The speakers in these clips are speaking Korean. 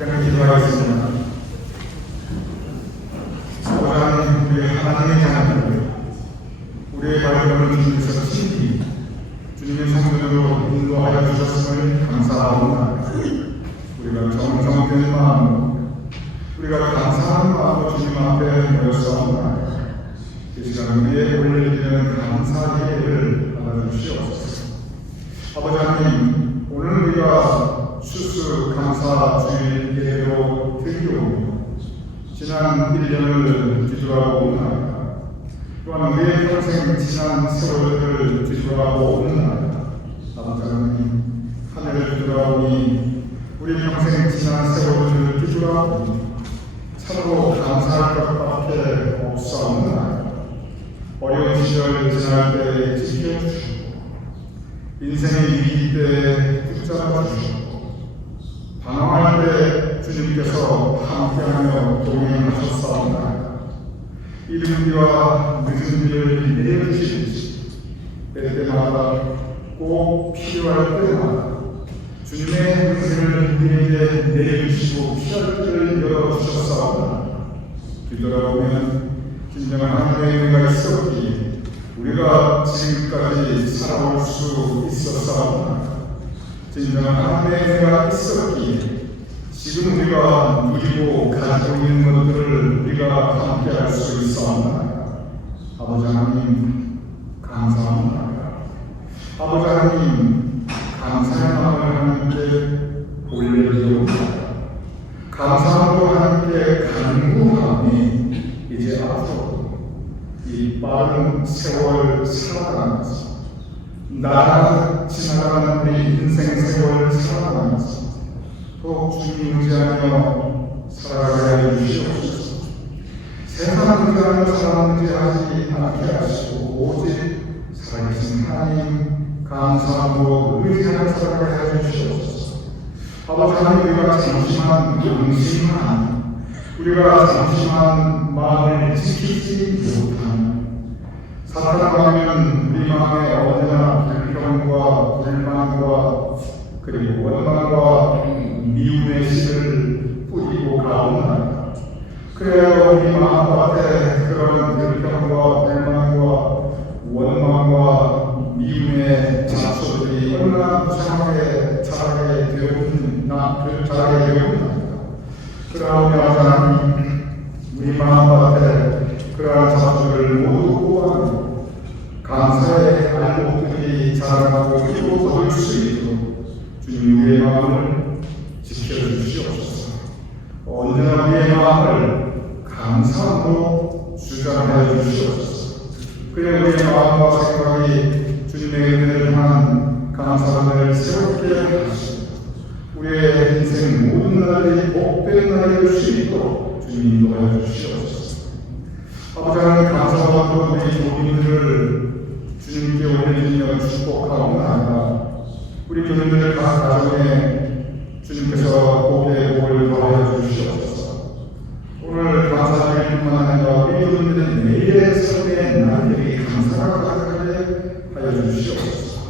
그냥 기도하겠습니다. 사랑하는 우리 하나님의 자녀들, 우리의 발걸음을 주님께서 친히 주님의 성전으로 인도하여 주셨음을 감사하옵나이다. 우리가 정성된 마음으로, 우리가 감사하는 마음으로 주님 앞에 모였사옵나이다. 이 시간 우리의 올려드리는 감사 예배를 받아주시옵소서. 아버지 하나님, 오늘 우리가 추수 감사 주일 예배로 드리오며 지난 1년을 뒤돌아보고 옵나이다. 또한 우리의 평생 지난 세월을 뒤돌아보고 옵나이다. 아버지 하나님, 한 해를 뒤돌아보니 우리 평생 지난 세월을 뒤돌아보니 참으로 감사할 것밖에 없사옵나이다. 어려운 시절 지날 때 지켜주시고 인생의 위기 때 붙잡아 주시고 방황할 때 주님께서 함께하며 동행하셨사옵나이다. 이른 비와 늦은 비를 내려주시듯이 때때마다 꼭 필요할 때마다 주님의 은혜를 우리에게 내려주시고 피할 길을 열어주셨사옵나이다. 뒤돌아보면 진정한 하나님의 은혜가 있었기에 우리가 지금까지 살아올 수 있었사옵나이다. 진정한 하나님의 은혜가 있었기에 지금 우리가 누리고 가지고 있는 것들을 우리가 함께할 수 있사옵나이다. 아버지 하나님 감사합니다. 아버지 하나님 감사의 마음을 하나님께 올려드리옵나이다. 감사함으로 하나님께 간구하니 이제 앞으로 이 빠른 세월 살아가면서 나라 지나가는 우리 인생 세월 살아가면서 또 주님 의지하며 살아가게 해주시옵소서. 세상 의지하며 살아가지 않게 하시고 오직 살아계신 하나님 감사함으로 의지하며 살아가게 해주시옵소서. 아버지 하나님, 우리가 잠시만 방심한, 우리가 잠시만 마음을 지키지 못하는 사탄과 하면 우리 마음에 언제나 불평과 불만과 그리고 원망과 미움의 씨를 뿌리고 가옵나이다. 그래야 우리 마음밭에 그런 불평과 불만과 원망과 미움의 잡초들이 얼마나 무상하게 자라게 되었나이다. 그러하며 하나님, 우리 마음밭에 그러한 잡초를 모두 뽑아내고 감사의 알곡들이 자라나고 피고 거둘 수 있도록 주님 우리의 마음을 지켜주시옵소서. 언제나 우리의 마음을 감사함으로 주장하여 주시옵소서. 그래 우리의 마음과 생각이 주님의 은혜를 향한 감사를 새롭게 하시고 우리의 인생 모든 날이 복된 날이 될 수 있도록 주님 인도하여 주시옵소서. 아버지 하나님 감사함으로 우리 교민들을 주님께 올려드리며 축복하옵나이다. 우리 교민들 각 가정에 주님께서 복의 복을 더하여 주시옵소서. 오늘 감사드릴 뿐만 아니라 우리 교민들의 내일의 삶의 날들이 감사가 가득하게 하여 주시옵소서.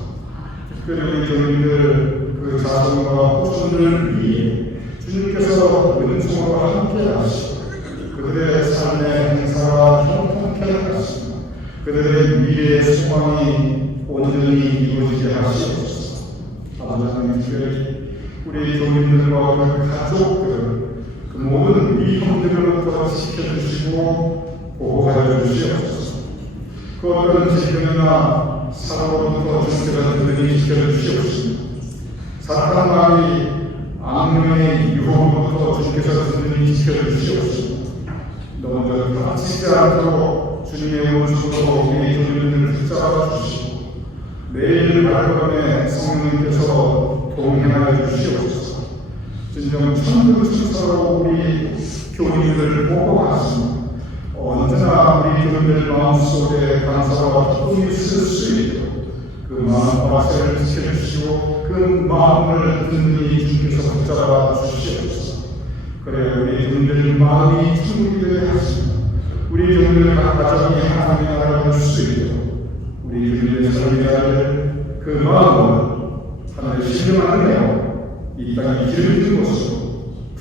특별히 우리 교민들 그 자손과 후손을 위해 주님께서 은총으로 함께 하시고 그들의 삶의 행사가 형통케 하시고 그들의 미래의 소망이 온전히 이루어지게 하시옵소서. 아버지 하나님, 특별히 우리 교민들과 그 가족들 그 모든 위험들로부터 지켜주시고 보호하여 주시옵소서. 그 어떤 질병이나 사고로부터 주님께서 그들이 지켜주시옵소서. 사탄마귀 악령의 유혹으로부터 주님께서 그들이 지켜주시옵소서. 너무 다치지 않도록 주님의 은총으로 우리 교민들을 붙잡아 주시고 매일 발걸음에 성령님께서 동행하여 주시옵소서. 진정 천군천사로 우리 교민들을 보호하시며 언제나 우리 교민들 마음속에 감사와 기쁨이 있을 수 있도록 그 마음밭을 지켜주시고 그 마음을 든든히 주님께서 붙잡아 주시옵소서. 그래 우리 교민들 마음이 충분히 하시고 우리 교민들 각 가정이 하나님의 나라를 줄 수 있도록 우리 교민들의 삶의 그 마음을 하나님의 신령한 은혜로 이 땅에 기름진 곳으로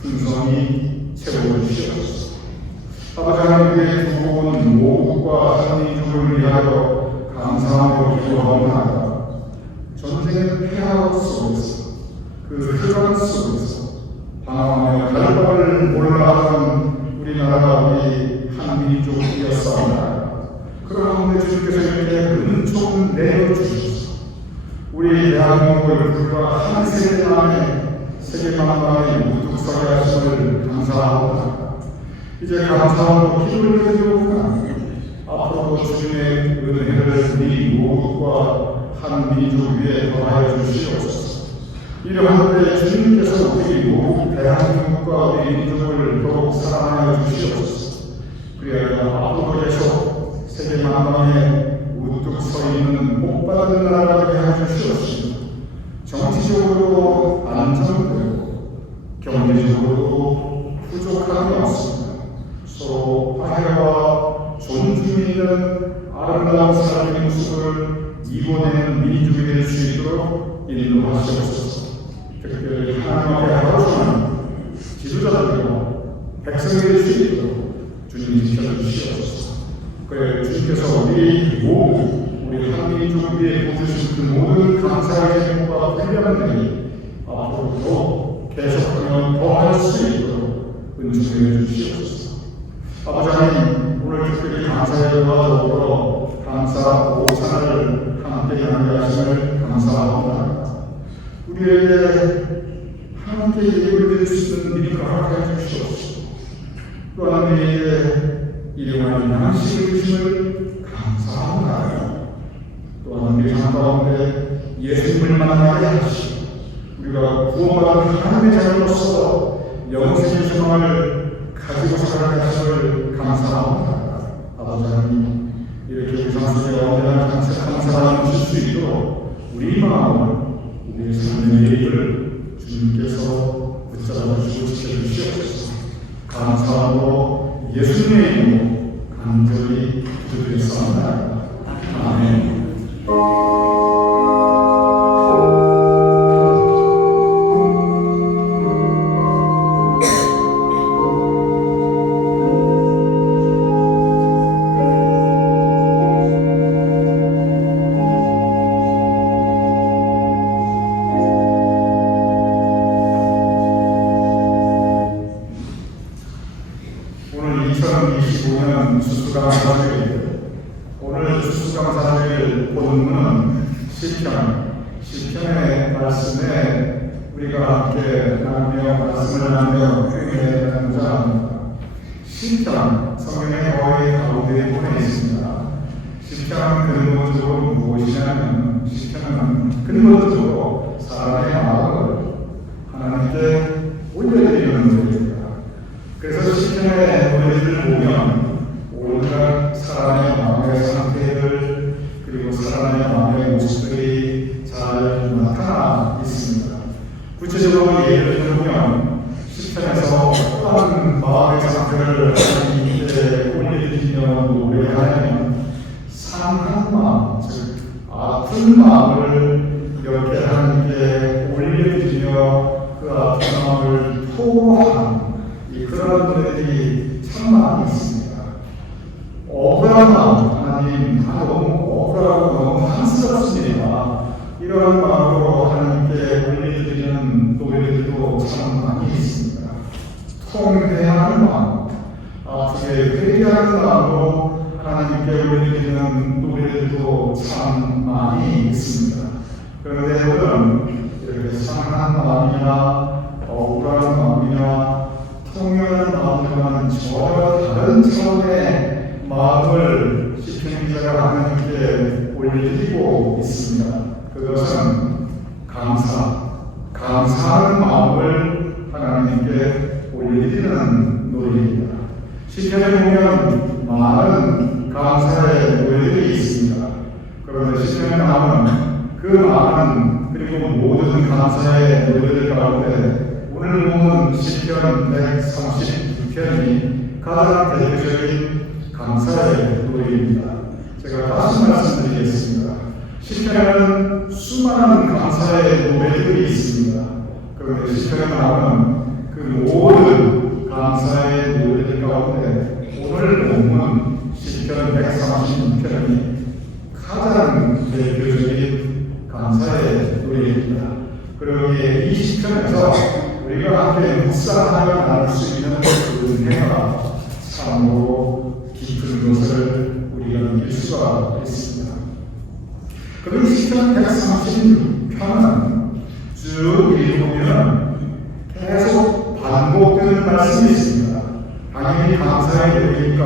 풍성히 채워주시옵소서. 아버지 하나님께 두고온 모국과 한민족을 위하여 감사하고 기도하옵나이다. 전쟁의 폐하 속에서 그 흑암 속에서 방황하며 갈바를 몰라하던 우리나라가 우리 한민족이었사옵나이다. 그러나 주님께서 이렇게 은총을 내려주셔서 우리 대한민국을 불과 한 세대 안에 세계만방에 우뚝서게 하심을 감사합니다. 이제 감사하고 기도를 드리옵나이다. 앞으로도 주님의 은혜를 우리 모국과 한 민족 위에 더하여 주시옵소서. 이러한 때 주님께서 우리 모국 대한민국과 우리 민족을 더욱 사랑하여 주시옵소서. 그리하여 앞으로 계속 세계만방에 우뚝 서 있는 복받은 나라가 되게 해주시옵시고, 정치적으로 안정되고 경제적으로도 부족함이 없습니다. 서로 화해와 존중이 있는 아름다운 삶의 모습을 이뤄내는 민족이 될 수 있도록 인도하시옵소서. 특별히 하나님 앞에 하루는 지도자들과 백성이 될 수 있도록 주님 지켜주시옵소서. 그래 주님께서 우리 한민족 위에 보여주신 그 모든 감사의 제목과 분량들이 앞으로도 계속하며 더할 수 있도록 은총해 주시옵소서. 아버지 하나님, 오늘 특별히 감사의 기도와 더불어 감사 오찬을 함께 나누게 감사합니다. 우리에게 함께 예배를 드릴 수 있는 믿음을 허락해 주시옵소서. 또한 우리에게 일용할 양식을 주심을 감사합니다. 또한 우리 삶 가운데 예수님을 만나게 하시고 우리가 구원받은 하나님의 자녀로서 영생의 소망을 가지고 살아가게 하심을 감사합니다. 아버지 하나님, 이렇게 우리 상속에 언제나 감사하는 수 있도록 우리 마음을, 우리 삶의 예의를 주님께서 붙잡아 주시고 지켜주시옵소서. 감사함으로 예수님의 이름으로 간절히 기도드렸습니다. 아멘. 오늘 2025년 추수감사절입니다. 오늘 추수감사절 본문은 시편의 말씀에 우리가 함께 나누며 말씀을 나누며 회개하고자 합니다. 시편, 성경의 거의 가운데에 보내 있습니다. 시편은 근본적으로 무엇이냐면, 시편은 근본적으로 사람의 마음을 하나님께 올려드리는 노래입니다. 그래서 시편의 노래들을 보면 온갖 사람의 마음의 상태들, 그리고 사람의 마음의 모습들이 잘 나타나 있습니다. 구체적으로 예를 들면 시편에서 어떠한 마음의 상태를 하나님께 올려드리며 노래하냐면 상한 마음, 즉 아픈 마음을 이렇게 하나님께 올려드리며 그 아픈 마음을 토로하는 그런 노래들이 참 많이 있습니다. 억울한 마음, 하나님 너무 억울하고 너무 한스럽습니다. 이런 마음으로 하나님께 올려드리는 노래들도 참 많이 있습니다. 통회하는 마음, 아프게 회개하는 마음으로 하나님께 올려드리는 노래들도 참 많이 있습니다. 그런데 오늘은 이렇게 상한 마음이나 억울한 마음이나 통연한 마음과는 전혀 다른 차원의 마음을 시편 기자가 하나님께 올려드리고 있습니다. 그것은 감사하는 마음을 하나님께 올려드리는 노래입니다. 시편에 보면 많은 감사의 노래들이 있습니다. 그런데 시편에 나오는 그 많은 그리고 모든 감사의 노래들 가운데 오늘 보면 시편 139편이 가장 대표적인 감사의 노래입니다. 제가 다시 말씀드리겠습니다. 시편에는 수많은 감사의 노래들이 있습니다. 그런데 시편에 나오는 그 그 모든 감사의 노래들 가운데 오늘 본문 시편 136편이 가장 대표적인 감사의 노래입니다. 그러기에 이 시편에서 우리가 함께 묵상하며 나눌 수 있는 그 은혜가 참으로 깊은 것을 우리가 느낄 수가 있습니다. 그리고 시편 136편은 쭉 읽어보면 계속 반복되는 말씀이 있습니다. 당연히 감사의 노래니까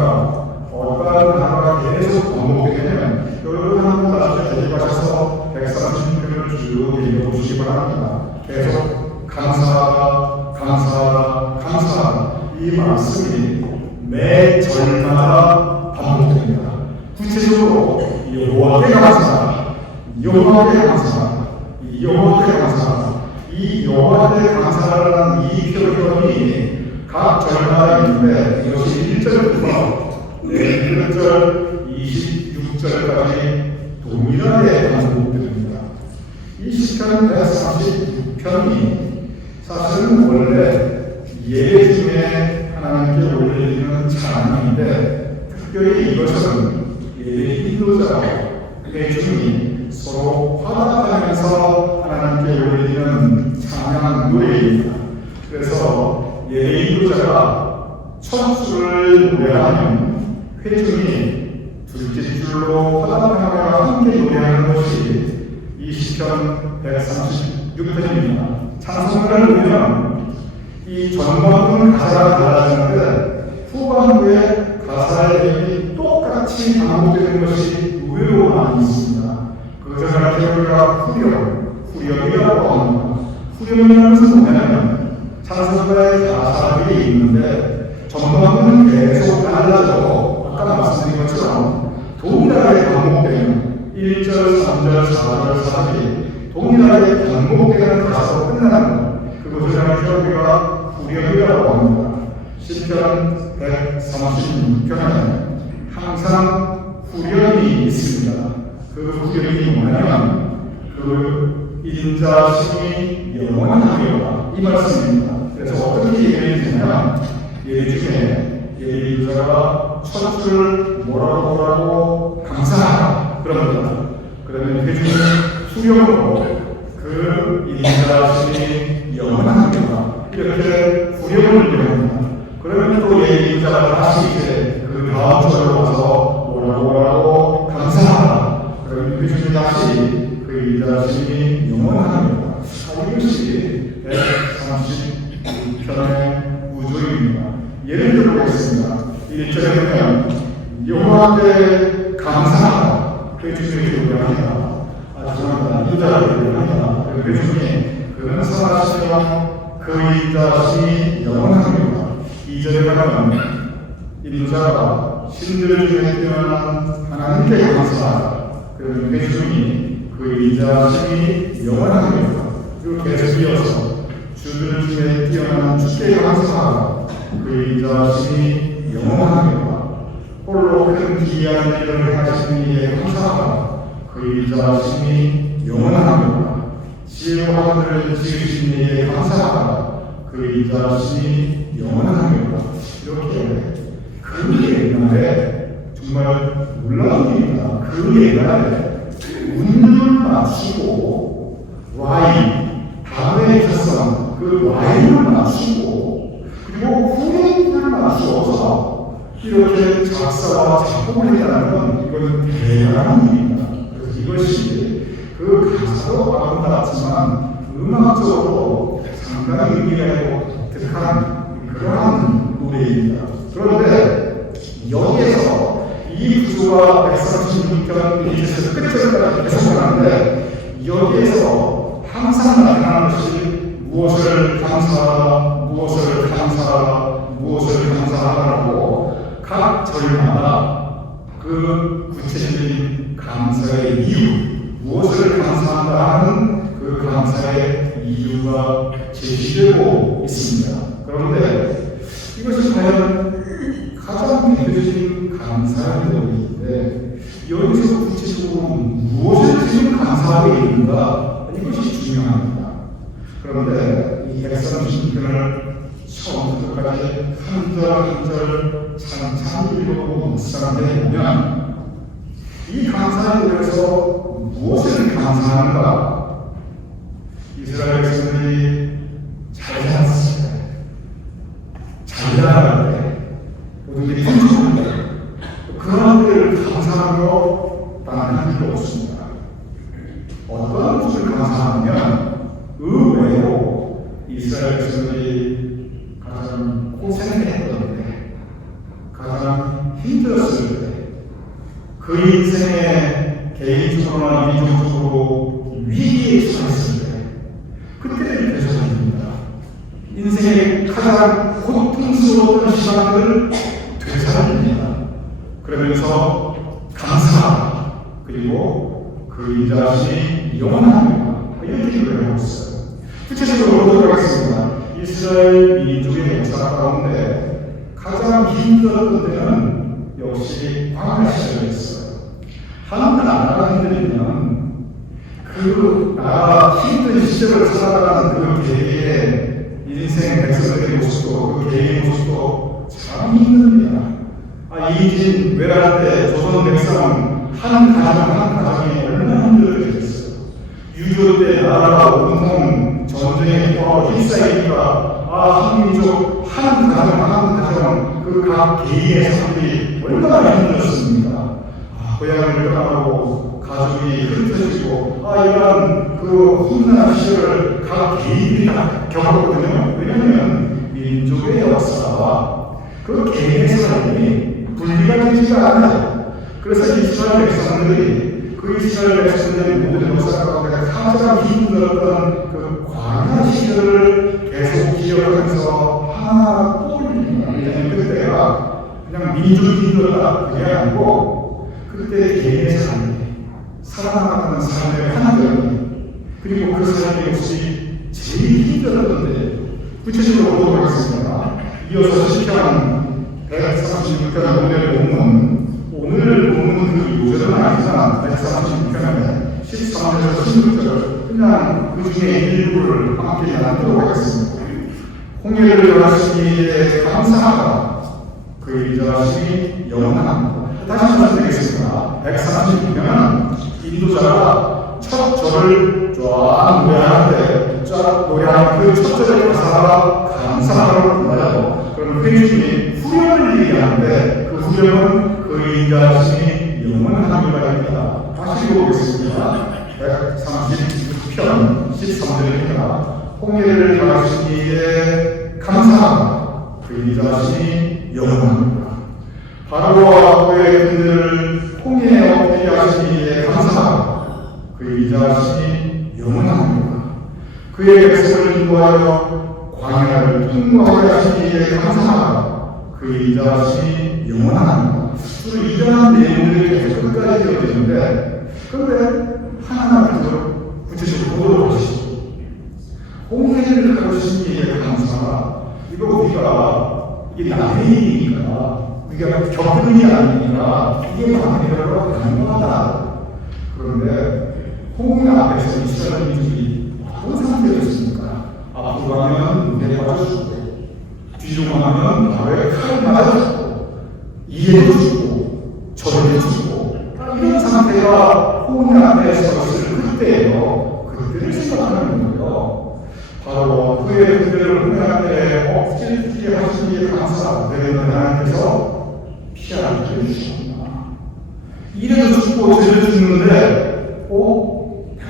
어떠한 단어가 계속 반복되면 여러분 한번 나중에 대입하셔서 136편을 쭉 읽어보시기 바랍니다. 계속 감사하다, 감사하다, 감사하다 이 말씀이 매 절마다 반복됩니다. 구체적으로 여호와께 감사하다, 여호와께 감사하다, 여호와께 감사하다. 이 여호와께 감사하라는 이 표현이 각 절마다 있는데 이것이 1절부터 1절 26절까지 동일하게 반복됩니다. 이 시편 136편이 사실은 원래 예배 중에 하나님께 올려드리는 찬양인데 특별히 이것은 예배 인도자와 회중이 서로 화답하면서 하나님께 올려드리는 찬양 노래입니다. 그래서 예배 인도자가 첫 줄을 노래하면 회중이 둘째 줄로 화답하며 함께 노래하는 것이 이 시편 136편입니다. 찬송가를 보면 이 전반부는 가사가 달라지는데 후반부에 가사의 내용이 똑같이 반복되는 것이 의외로 많이 있습니다. 그것을 우리가 후렴이라고 합니다. 후렴이라는 것을 보면 찬송가의 가사들이 있는데 전반부는 계속 달라져도 아까 말씀드린 것처럼 동일하게 반복되는 1절, 3절, 4절, 4절이 동일하게 반복되는 가사로 끝나는 것, 그것을 우리가 후렴이라고 합니다. 시편 136편에 항상 후렴이 있습니다. 그 후렴이 뭐냐면 그 인자심이 영원하리로다 이 말씀입니다. 그래서 어떻게 예배를 드냐면 예배 중에 예배 인자가 첫 줄을 뭐라고 감사하라 그럽니다. 그러면 회중이 후렴으로 그 인자심이 영원하리로다 이렇게 후렴을 얘기합니다. 그러면 또 예배 인자가 다시 이제 그 다음 절로 와서 뭐라고 감사하라. 그러면 회중이 다시 그 인자심이 영원하리로다. 이것이 136편의 구조입니다. 예를 들어보겠습니다. 1절에 보면 여호와께 감사하라. 회중이 노래합니다. 죄송합니다. 인자를 노래합니다. 회중이 그는 선하시며 그 인자심이 영원하리로다. 2절에 가면 인자가 신들 중에 뛰어난 하나님께 감사하라. 그러면 회중이 그 인자심이 영원하리로다. 그리고 계속 이어서 주들 중에 뛰어난 주께 감사하라. 그 인자심이 영원하리로다. 홀로 큰 기이한 일을 행하시는 이에 감사하라. 그 인자심이 영원하리로다. 지혜로 하늘을 지으신 이에 감사하라. 그 인자심이 영원하리로다. 이렇게 그 옛날에 정말 놀라운 일입니다. 그 옛날에 운을 맞추고 와인, 밤에 있었던 그 와인을 맞추고 그리고 후렴을 맞추어서 이렇게 작사와 작곡을 했다는 건 이건 대단한 일입니다. 그래서 이것이 그 가사도 아름답지만 음악적으로 상당히 의미가 있고 독특한 그러한 노래입니다. 그런데 여기에서 이 구조가 136편 1절에서 끝절까지 계속 나는데 여기에서 항상 나타나는 것이 무엇을 감사하라, 무엇을 감사하라, 무엇을 감사하라고 각 절마다 그 구체적인 감사의 이유, 무엇을 감사한다 하는 그 감사의 이유가 제시되고 있습니다. 그런데 이것이 과연 가장 대표적인 감사의 내용인데 여기서 구체적으로 무엇을 지금 감사하고 있는가 이것이 중요합니다. 그런데 이 136편을 처음부터 끝까지 한 절 한 절 찬찬히 읽어보고 묵상해 보면 이 감사에 대해서 무엇을 감사하는가? 이스라엘 백성들이 잘 살았을 때, 잘 나갈 때, 모두들이 풍족할 때, 그런 때를 감사하는 거 단 한 일도 없습니다. 어떤 것을 감사하면 의외로 이스라엘 백성들이 가장 고생했던 때, 가장 힘들었을 때, 그 인생의 개인적으로나 민족적으로 위기에 처했을 때, 그때를 되살립니다. 인생의 가장 고통스러웠던 시간을 되살립니다. 그러면서 감사, 그리고 그 인자심이 영원합니다. 이렇게 노래하고 있어요. 구체적으로 보도록 하겠습니다. 이스라엘 민족의 역사 가운데 가장 힘들었던 때는 역시 광야 시절이었어요. 한 나라가 흔들리면 그 나라 힘든 시절을 살아가는 그 개개의 인생 백성들의 모습도 그 개개의 모습도 참 힘듭니다. 이진 외란 때 조선 백성 한 가정이 얼마나 힘들었겠어요. 6.25 때 나라가 온통 전쟁에 휩싸이니까 한 민족 한 가정 그 각 개인의 삶이 얼마나 힘들었습니까? 고향을 떠나고 가족이 흩어지고 이런 그 혼란한 시절을 각 개인이 다 겪었거든요. 왜냐하면 민족의 역사와 그 개인의 삶이 분리가 되지가 않아요. 그래서 이스라엘 백성들이 그 이스라엘 백성들의 모든 역사 가운데 가장 힘들었던 그 광야 시절을 계속 기억하면서 하나 떠올립니다. 그때가 그냥 민족이 힘들었다 그게 아니고 그때 개인의 삶이 살아나가는 삶의 환경이 그리고 그 삶이 혹시 제일 힘들었던데 구체적으로 보도록 하겠습니다. 이어서 시편 136편 오늘 본문 그 요절은 아니지만 136편에 13절에서 16절 그냥 그 중에 일부를 함께 나누도록 하겠습니다. 홍해를 열하시기에 감사하다. 그 인자하심이 영원합니다. 다시 말씀드리겠습니다. 136편은 인도자가 첫 절을 쫙 노래하는데 쫙 노래하는 그 첫 절의 가사가 감사하라고 불러요. 그럼 회중이 후렴을 얘기하는데 그 후렴은 그 인자하심이 영원한 말입니다. 다시 보겠습니다. 136편 13절입니다. 홍해를 향하시기에 감사합니다. 그 인자하심이 영원합니다. 바로와 그의 군대를 홍해에 엎드리게 하시기에 감사합니다. 그 인자하심이 영원합니다. 그의 백성을 인도하여 광야를 통과하게 하시기에 감사합니다. 그 인자하심이 영원합니다. 주로 이러한 내용들이 계속 끝까지 되어지는데 그런데 하나하나 구체적으로 보도록 하시죠. 홍해를 가르치기에 감사하다. 이거 우리가 이게 남의 일이니까 우리가 겪은 일이 아니니까 이게 마음대로 가능하다. 그런데 홍해 앞에서 이스라엘 민족이 어떤 상태였습니까? 앞으로 가면 물에 빠져 죽고 뒤로 가면 바로에 칼을 맞아 죽고 이에도 죽고 저에도 죽고 이런 상태가 홍해 앞에 서 있을 그때예요. 그때를 생각하는 거예요. 바로 그의 그들을 홍해 앞에 억지를 하시기에 감사하고 하나님께서 피하게 해주셨구나. 이래도 죽고 저래도 죽는데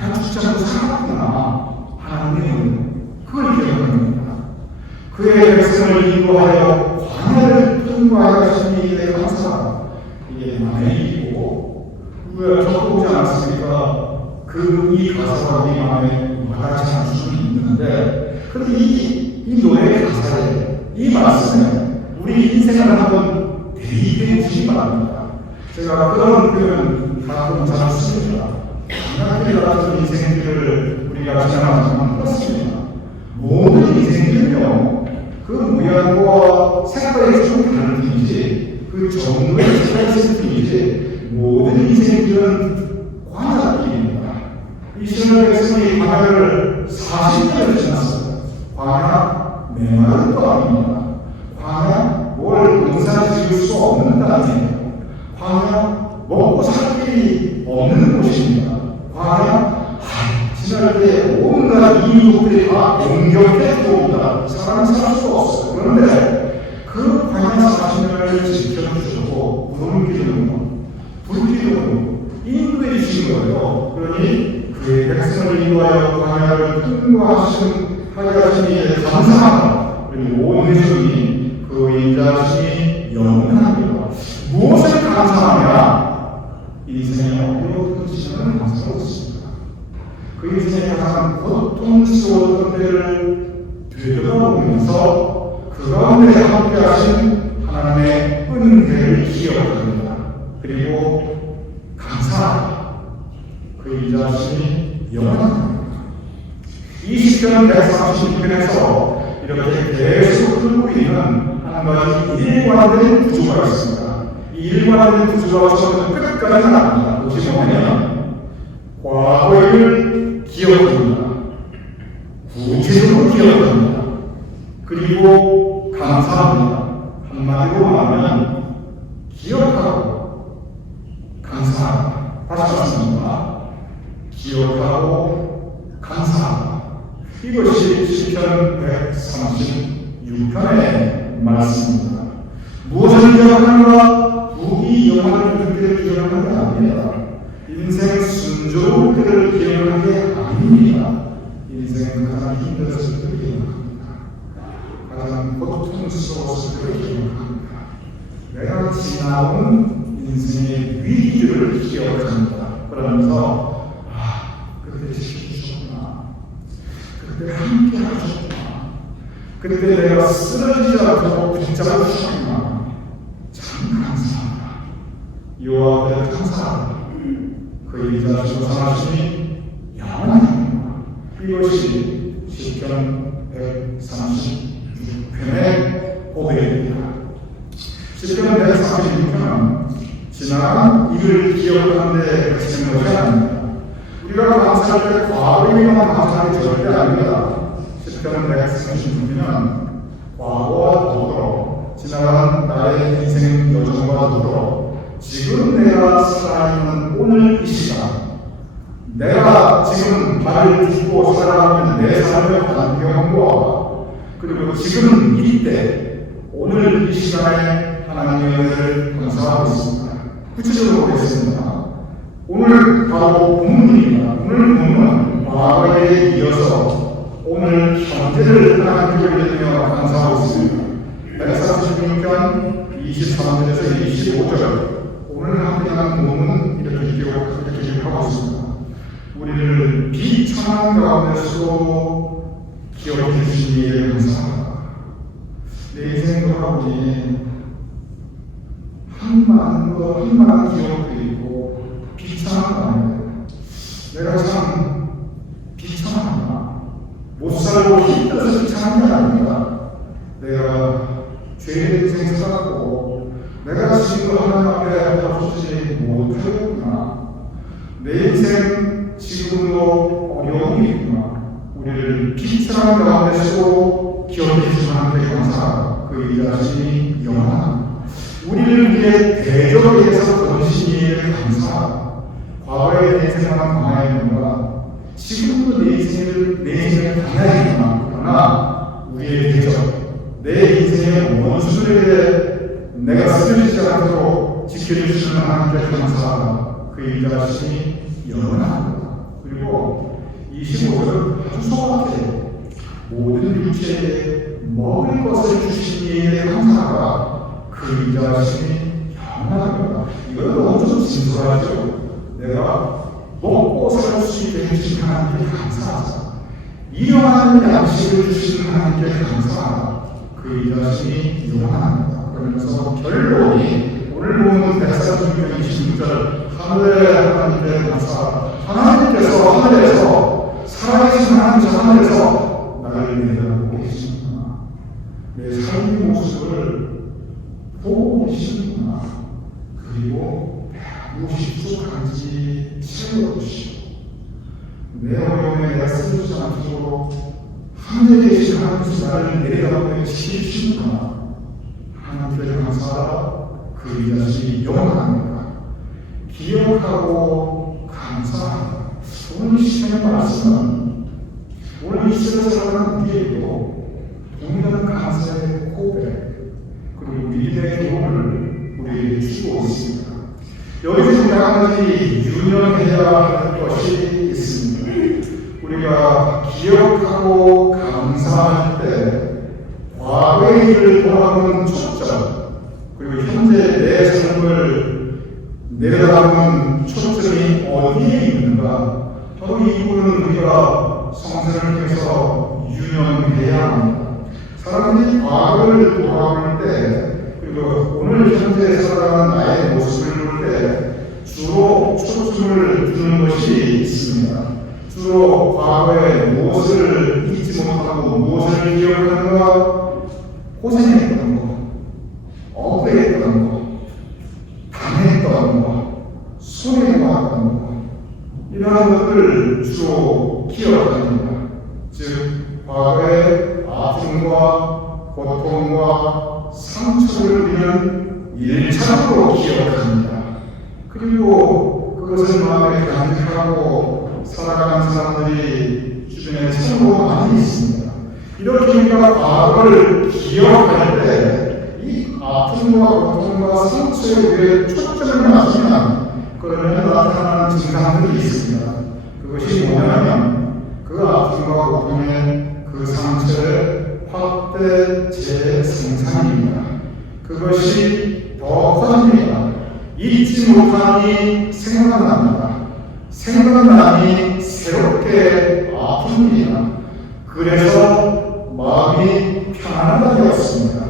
내가 죽지 않고 살았구나. 하나님은 그걸 기억하는 겁니다. 그의 백성을 인도하여 광야를 통과하게 하시기에 감사하다. 이게 남의 일이고 우리가 겪어보지 않았습니까? 이 가사가 우리 마음에 와닿지 않을 수는 있는데 그런데 이 노래의 가사에 이 말씀에 우리 인생을 한번 대입해 보시기 바랍니다. 제가 그런 표현 가끔 잘 씁니다. 광야길 같은 인생들을 우리가 지나가지만 그렇습니다. 모든 인생들은요, 그 모양과 색깔이 좀 다를 뿐이지, 그 정도의 색깔이 있을 뿐이지, 모든 인생들은 광야길입니다. 이스라엘 백성이 광야를 40년을 지났어요. 광야 메마른 땅입니다. 광야 뭘 농사 지을 수 없는 땅이에요. 광야 먹고 살 길이 없는 곳입니다. 광야 지날 때 온갖 이민족들이 다 공격해 들어옵니다. 사람이 살 수가 없어요. 그런데 그 광야 사신을 지켜주시고 구름 기둥으로 불 기둥으로 인도해 주신 거예요. 그러니 그의 백성을 인도하여 광야를 통과하신 하시니 감사합니다. 그리고 온 회중이 그 인자하심이 영원합니다. 무엇을 감사하냐? 인생의 어려운 시간을 감사하고 있습니다. 그 인생의 가장 고통스러웠던 때를 되돌아보면서 그 가운데 함께하신 하나님의 은혜를 기억합니다. 그리고 감사합니다. 그 인자하심이 영원합니다. 이 시편 136편에서 이렇게 계속 흐르고 있는 한 가지 일관된 구조가 있습니다. 이 일관된 구조가 처음부터 끝까지 나옵니다. 그것이 뭐냐면 과거를 기억합니다. 구체적으로 기억합니다. 그리고 감사합니다. 한마디로 말하면 기억하고 감사합니다. 다시 말씀드립니다. 기억하고 감사합니다. 이것이 시편 136편의 말씀입니다. 무엇을 기억하는가? 부귀 영화를 누릴 때를 기억하는 게 아닙니다. 인생 순조로울 때를 기억하는 게 아닙니다. 인생 가장 힘들었을 때를 기억합니다. 가장 고통스러웠을 때를 기억합니다. 내가 지나온 인생의 위기들을 기억합니다. 그러면서 그때 지켜주셨구나. 그때 함께 하셨구나. 그때 내가 쓰러지지 않도록 붙잡아 주셨구나. 참 감사합니다. 여호와 앞에 감사합니다. 그 인자하시고 선하심이 영원합니다. 이것이 시편 136편의 고백입니다. 시편 136편은 지나간 일을 기억하는 데 그치는 것이 아닙니다. 우리가 감사할 때 과거에 대한 감사는 절대 아닙니다. 시편 136편은 과거와 더불어 지나간 나의 인생 여정과 더불어 지금 내가 살아있는 오늘 이 시간, 내가 지금 발을 딛고 살아가는 내 삶의 환경과 그리고 지금 이때 오늘 이 시간에 하나님의 은혜를 감사하고 있습니다. 구체적으로 보겠습니다. 오늘 바로 본문입니다. 오늘 본문은 과거에 이어서 오늘 현재를 하나님께 올리며 감사하고 있습니다. 136편 23절에서 25절 오늘 함께하는 본문은 이렇게 기록하고 있습니다. 우리를 비천한 가운데서도 기억해 주신 이에 감사합니다. 내 인생 돌아보니 한많은 기억들이 있고 비참한 가운데 내가 참 비참하구나. 못 살고 힘들어서 비참한 게 아닙니다. 내가 죄의 인생 살았고 내가 지금 하나님 앞에 앞서지 못하였구나. 내 인생 지금도 어려움이 있구나. 우리를 비참한 가운데서도 기억해 주신 하나님께 감사하고 그 일하심이 영원합니다. 우리를 위해 대적에서 건신 이에 감사하고 과거의 내 인생만 강하였는가 지금도 내 인생을 강하였구나. 그러나 우리의 대적 내 인생의 원수들에 내가 쓰러지지 않도록 지켜주시는 하나님께 감사하고 그 일하심이 영원합니다. 그리고 25절은 아주 소박해요. 모든 육체에 먹을 것을 주신 이에 감사하라. 그 인자하심이 영원합니다. 이건 너무 좀 진솔하죠. 내가 먹고 살 수 있게 해주신 하나님께 감사하자. 일용하는 양식을 주신 하나님께 감사하라. 그 인자하심이 영원합니다. 그러면서 결론이 오늘 보는 136편 26절 하늘의 하나님께 감사하라. 하나님께서 하늘에서 살아계신 하나님께서 하늘에서 나를 내려보고 계시는구나. 내 삶의 모습을 보고 계시는구나. 그리고 무엇이 부족한지 채워주시고 내 어려움에 내가 쓰러지지 않도록 현재 계신 하나님께서 나를 내려다보며 지키시는구나. 하나님께 감사하라. 그 자신이 영원합니다. 기억하고 감사하라. 오늘 이 시간의 말씀은 오늘 이 시간에 살아가는 우리에게도 동일한 감사의 고백 그리고 믿음의 교훈을 우리에게 주고 있습니다. 여기서 한 가지 유념해야 할 것이 있습니다. 우리가 기억하고 감사할 때 과거의 일을 돌아보는 초점 그리고 현재 내 삶을 내려다보는 초점이 어디에 있는가 바로 이 부분은 우리가 성서를 통해서 유념해야 합니다. 사람들이 과거를 돌아볼 때 그리고 오늘 현재 살아가는 나의 모습을 볼 때 주로 초점을 두는 것이 있습니다. 주로 과거에 무엇을 잊지 못하고 무엇을 기억하는가 고생했던 것, 억울했던 것, 당했던 것, 손해보았던 것 이러한 것들을 주로 기억합니다. 즉 과거의 아픔과 고통과 상처를 우리는 일차적으로 기억합니다. 그리고 그것을 마음에 간직하고 살아가는 사람들이 주변에 참으로 많이 있습니다. 이렇게 우리가 과거를 기억할 때 이 아픔과 고통과 상처에 대해 초점을 맞추면 그러면 나타나는 증상들이 있습니다. 그것이 뭐냐면 그 아픔과 고통의 그 상처의 확대 재생산입니다. 그것이 더 커집니다. 잊지 못하니 생각납니다. 생각나니 새롭게 아픕니다. 그래서 마음이 편안하게 되었습니다.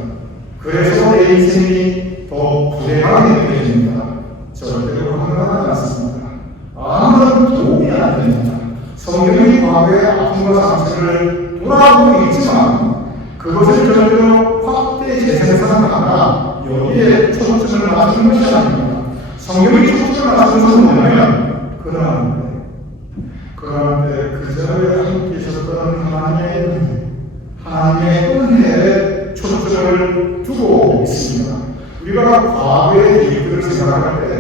그래서 내 인생이 더 불행하게 되어집니다. 절대로 건강하지 않습니다. 아무런 도움이 안 됩니다. 성경이 과거의 아픔과 상처를 돌아보고 있지만 그것을 절대로 확대 재생산하거나 여기에 초점을 맞추는 것이 아닙니다. 성경이 초점을 맞추는 것은 뭐냐면 그러한 때 그 자리에 함께 있었던 하나님의 은혜에 초점을 두고 있습니다. 우리가 과거의 기억들을 생각할 때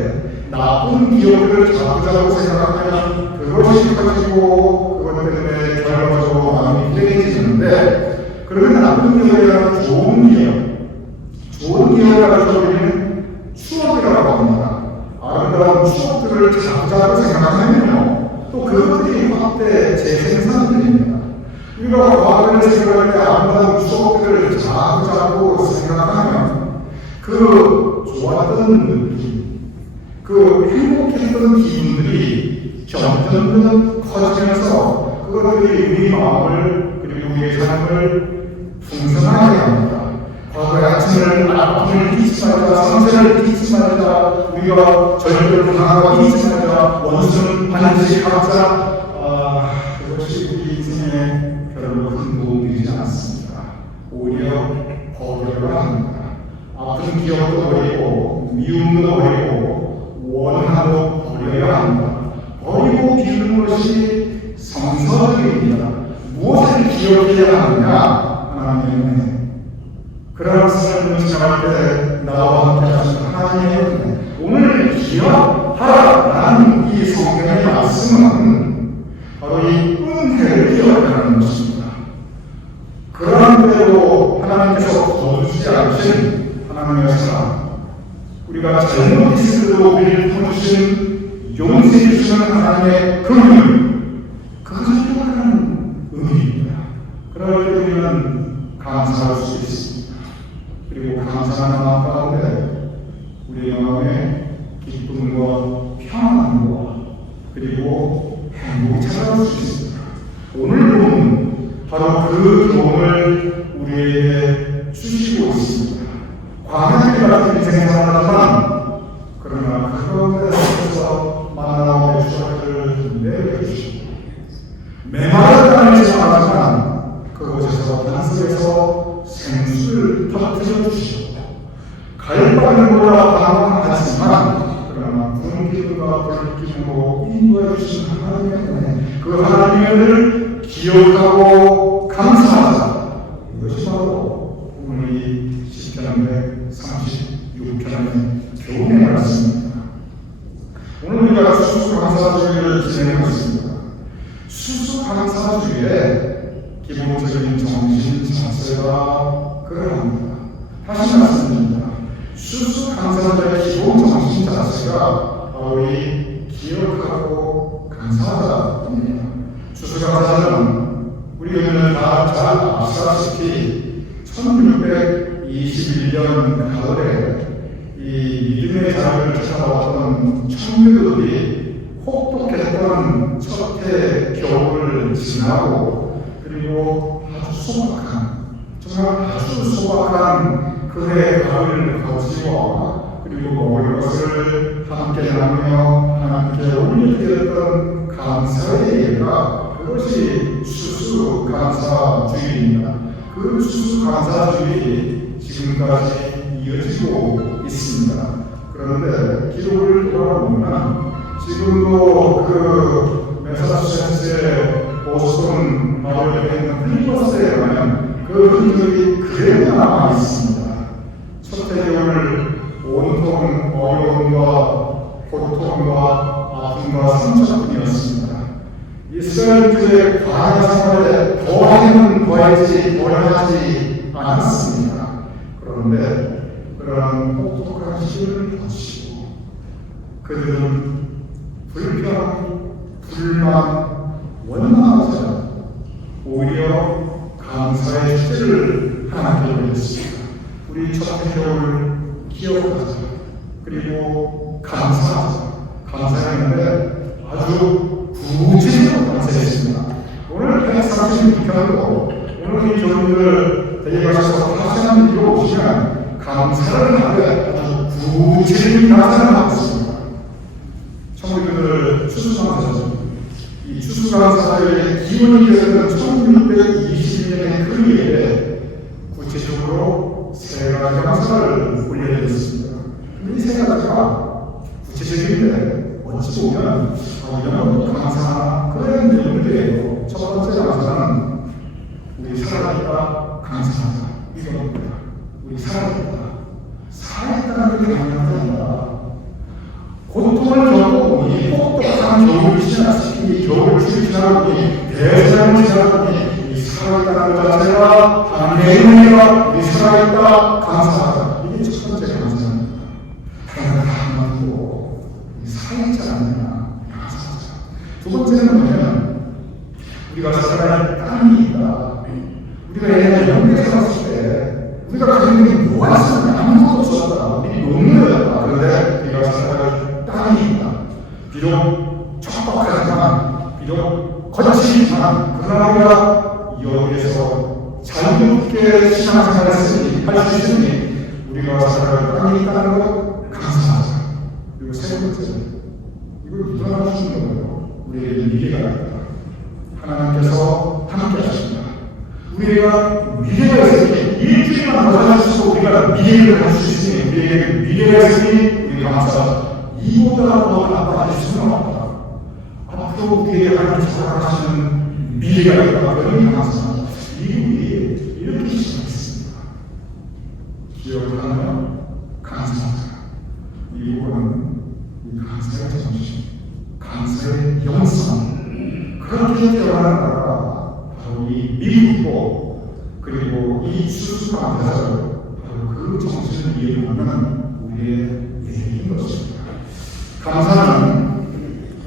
나쁜 기억들을 자꾸자꾸 생각하면 그것이 커지고 그것 때문에 결과적으로 마음이 불행해지는데 그러면 나쁜 기억이란 좋은 기억을 가지고 우리는 추억이라고 합니다. 아름다운 추억들을 자꾸자꾸 생각하면요 또 그것들이 확대 재생산됩니다. 우리가 과거를 생각할 때 아름다운 추억들을 자꾸자꾸 생각하면 그 좋았던 느낌, 그 행복했던 기분들이 점점 커지면서 그것들이 우리 마음을 그리고 우리의 삶을 풍성하게 합니다. 과거의 아픔을 잊지 말자, 상처를 잊지 말자, 우리가 절대로 당하고 잊지 말자, 원수는 반드시 각자 그것이 우리 인생에 별로 큰 도움이 되지 않습니다. 오히려 버려야 합니다. 아픈 기억도 버리고 미움도 버리고 원한도 버려야 합니다. 버리고 비우는 것이 성서적입니다. 무엇을 기억해야 하느냐? 하나님의 은혜. 그러한 삶을 지나갈 때 나와 함께 하시는 하나님의 은혜. 오늘 기억하라라는 이 성경의 말씀은 바로 이 은혜를 기억하라는 것입니다. 그러한 때로 하나님께서 거두지 않으신 하나님의 사랑, 우리가 잘못했을 때도 우리를 품으신 용서해 주시는 하나님의 긍휼, 그것을 기억하는 의미입니다. 그럴 때 우리는 감사할 수 있습니다. 그리고 감사하는 마음 가운데 우리의 마음에 기쁨과 평안과 그리고 행복이 찾아올 수 있습니다. 오늘 본문은 바로 그 교훈을 우리에게 주시고 있습니다. 광야길 같은 인생을 살았지만 그러나 그 가운데서 만나와 배추를 내려주시고 메마른 땅을 지나가지만 그곳에서 단속에서 생수를 터뜨려 주시고 갈바리보다 방황하지만 그러나 구름 기둥과 불 기둥으로 인도해 주신 하나님의 은혜, 그 하나님의 은혜를 기억하고 감사하고 수수감사주의의 기본적인 정신 자체가 그러합니다. 다시 말씀드립니다. 수수감사주의의 기본 정신 자체가 바로 이 기억하고 감사하다입니다. 수수감사는 우리는 다 잘 아시다시피 1621년 가을에 이 믿음의 자유를 찾아왔던 청교도들이 혹독했던 첫해 겨울을 지나고 그리고 아주 소박한 정말 아주 소박한 그해 가을을 거치고 그리고 먹을 것을 함께 나누며 함께 올려드렸던 감사의 예가 그것이 수수감사주의입니다. 그 수수감사주의 지금까지 이어지고 있습니다. 그런데 기록을 돌아보면 지금도 그 매사추세츠의 보스턴 마을에 있는 필리버스에 가면 그 흔적이 그대로 남아 있습니다. 첫해 겨울 온통 어려움과 고통과 아픔과 상처뿐이었습니다. 이스라엘인들의 광야 생활에 더하면 더하지 않았습니다. 그런데 그런 혹독한 시기를 거치고 그들은 불평, 불만, 원망하지 않고 오히려 감사의 주제를 하나님께 올렸습니다. 우리 첫해 겨울 기억하자. 그리고 감사하자. 감사했는데 아주 구체적으로 감사했습니다. 오늘 136편도 오늘 이 교인들 데려가셔서 하시는 일로 오시면 감사를 하되 아주 구체적인 감사를 하고 있습니다. 청교도들 추수감사죠. 이 추수감사의 기원이 되는 1622년의 그 해에 구체적으로 세 가지 감사를 올려드렸습니다. 이 세 가지가 구체적인데 어찌 보면 이런 감사 그런 내용들이에요. 첫 번째 감사는 우리 살아있다 감사하자 이겁니다. 우리 살아있다 살아있다는 게 당연하다. 고통을 겪어보니 혹독한 겨울을 지나치니 겨울을 지나보니 대세를 지나보니 이 살아있다는 것 자체가 하나님의 은혜가 우리 살아있다 감사하다. 이게 첫 번째 감사입니다. 하나님도 살아있지 않느냐 감사하자. 두 번째는 뭐냐면 우리가 살아갈 땅이 있다. 우리가 예전에 영국에 살았을 때 우리가 가진 게 뭐가 있었냐 아무것도 없었다. 우리 농노였다. 그런데 우리가 살아갈 땅이 있다. 비록 척박하지만 비록 거칠지만 그러나 우리가 여기에서 자유롭게 신앙생활을 할 수 있으니 우리가 살아갈 땅이 있다는 것 감사하자. 그리고 세 번째는 이걸 누가 주시는 거예요? 우리에게 미래가 있다. 하나님께서 함께 하십니다. 우리가 미래가 있으니 일주일만 더 살아주시고 우리가 미래를 갈 수 있으니 우리에게 미래가 있으니 우리 감사 이보다 더 나빠질 수는 없다. 앞으로 우리에게 하나님 살아가시는 미래가 있다. 그런 감사 미국이 이렇게 시작했습니다. 기억하며 감사하자. 미국은 이 감사의 정신, 감사의 영성 그렇게 태어난 나라가 바로 이 미국이고 그리고 이 수수감사를 바로 그 정신을 이해하는 우리의 예인 것입니다. 감사는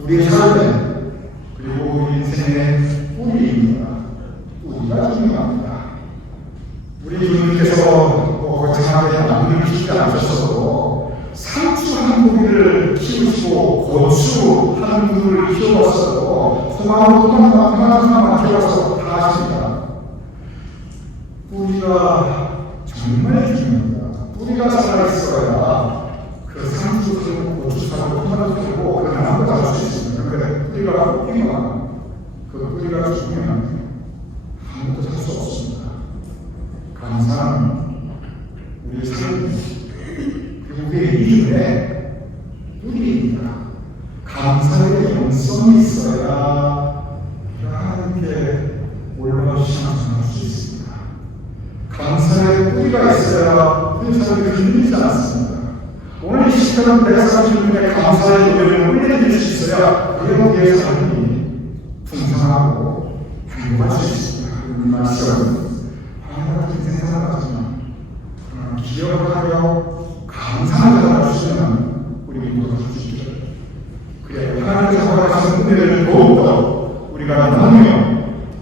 우리의 삶에 그리고 우리 인생의 뿌리입니다. 뿌리가 중요합니다. 우리 주님께서 거창하게 나무를 키우지 않으셨어도 상추 한 포기를 키우시고 고추 한 그루를 키워봤어도 소망으로 토마토만 키워서 다 하십니다. 뿌리가 정말 중요합니다. 뿌리가 살아있어야 그 상추 살고 고추 살고 토마토 살고 그 나무가 잘 수 있습니다. 그런데 뿌리가 뿌리만 그 뿌리가 죽으면 아무것도 살 수 없습니다. 감사는 우리 삶 그리고 우리의 믿음의 뿌리입니다. 감사의 영성이 있어야 하나님께 올바른 신앙생활을 할 수 있습니다. 감사의 뿌리가 있어야 우리 삶이 흔들리지 않습니다. 오늘 이 시간은 136년의 감사의 노래를 올려드릴 수 있어야 우리의 삶이 풍성하고 행복할 수 있습니다. 이 말씀 광야 같은 인생 살아가지만 기억하며 감사하게 할 수 있는 우리 모두가 될 수 있기를 그래 하나님께서 허락하신 은혜를 더욱더 우리가 나누며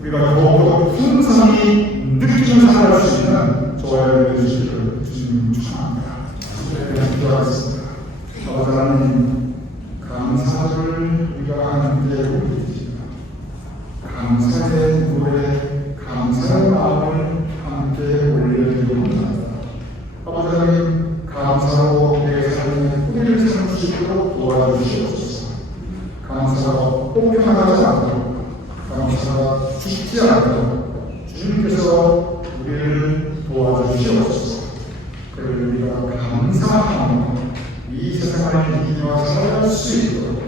우리가 더욱더 풍성히 느끼는 살아갈 수 있는 저와 여러분이 되시기를 주님 축원합니다. 기도하겠습니다. 아버지 하나님 감사를 우리가 하나님께 올리십니다. 감사의 노래 감사의 마음을 함께 올려드리고 합니다. 아버지 하나님 감사로 내 삶의 뿌리를 삼을 수 있도록 도와주시옵소서. 감사가 공평하지 않도록 감사가 죽지 않도록 주님께서 우리를 도와주시옵소서. 그리고 우리가 감사하며 이 세상을 이기며 살아갈 수 있도록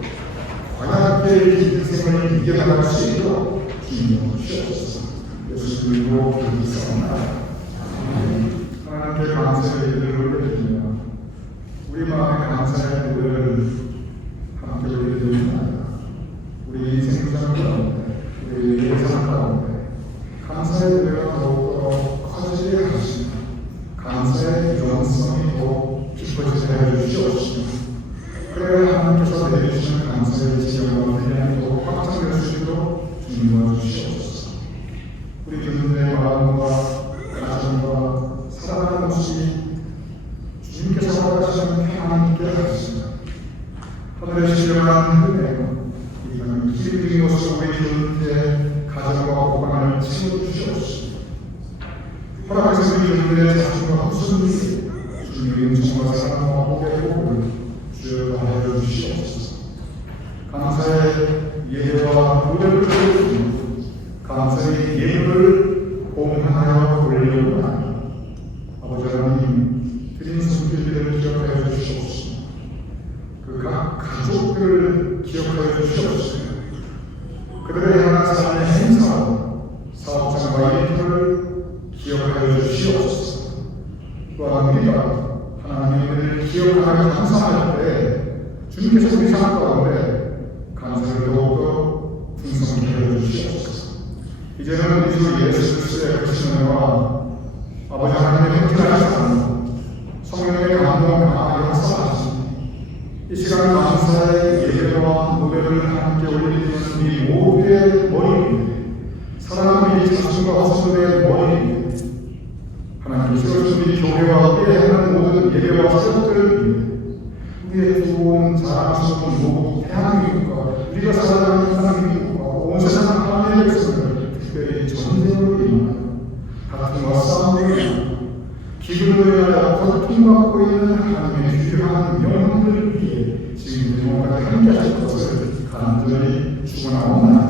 광야길 인생을 이겨나갈 수 있도록 주님 주시옵소서. 예수님으로 기도하옵나이다. 하나님께 감사의 기도를 올려드리며 우리 마음의 감사의 기도를 함께 올려드립니다. 우리 인생 가운데 우리 예상 가운데 감사의 기도가 더욱더 커지게 하시며 감사의 영성이 더 깊어지게 해주시옵시며 그래야 하나님께서 내주시는 감사의 지경과 대량이 더 확장될 수 있도록 주님 도와주시옵소서. 우리 교인들의 마음과 가정과 살아가는 모습이 주님께서 허락하시는 평안있게 하시며 하늘의 신령한 은혜와 이 기름진 모습 우리 교인들의 가정과 고관을 채워주시옵시며 허락하신 우리 교인들의 자신과 후손이 주님의 은총과 사랑과 복의 복을 주여 더하여 주시옵소서. 감사의 예배와 노래를 드리며 감사의 예물을 공헌하여 올려옵나이다. 아버지 하나님 드린 손길들을 기억하여 주시옵소서. 그 각 가족들을 기억하여 주시옵소서. 그들의 향한 삶의 행사와 사업장과 일터를 기억하여 주시옵소서. 또한 우리가 하나님을 기억하며 감사할 때 주님께서 우리 삶 가운데 감사를 더욱더 풍성하게 하여 주시옵소서. 이제는 우리 주 예수 그리스도의 크신 은혜와 아버지 하나님의 형통하신 사랑 성령의 감동 강하게 역사하시니 이 시간 감사의 예배와 노래를 함께 올리는 우리 모두의 머리 위에 사랑하는 우리 자신과 후손들의 머리 위에 하나님께서 우리 교회와 함께하는 모든 예배와 사역들을 위해 우리의 좋은 자랑스러운 모든 대한민국과 우리가 살아가는 대한민국과 온 세상 하나님의 백성을 특별히 전쟁으로 인하여 다툼과 싸움으로 인하여 기근으로 인하여 고통받고 있는 하나님의 귀한 영혼들을 위해 지금 영혼까지 함께하실 것을 간절히 축원하옵나이다.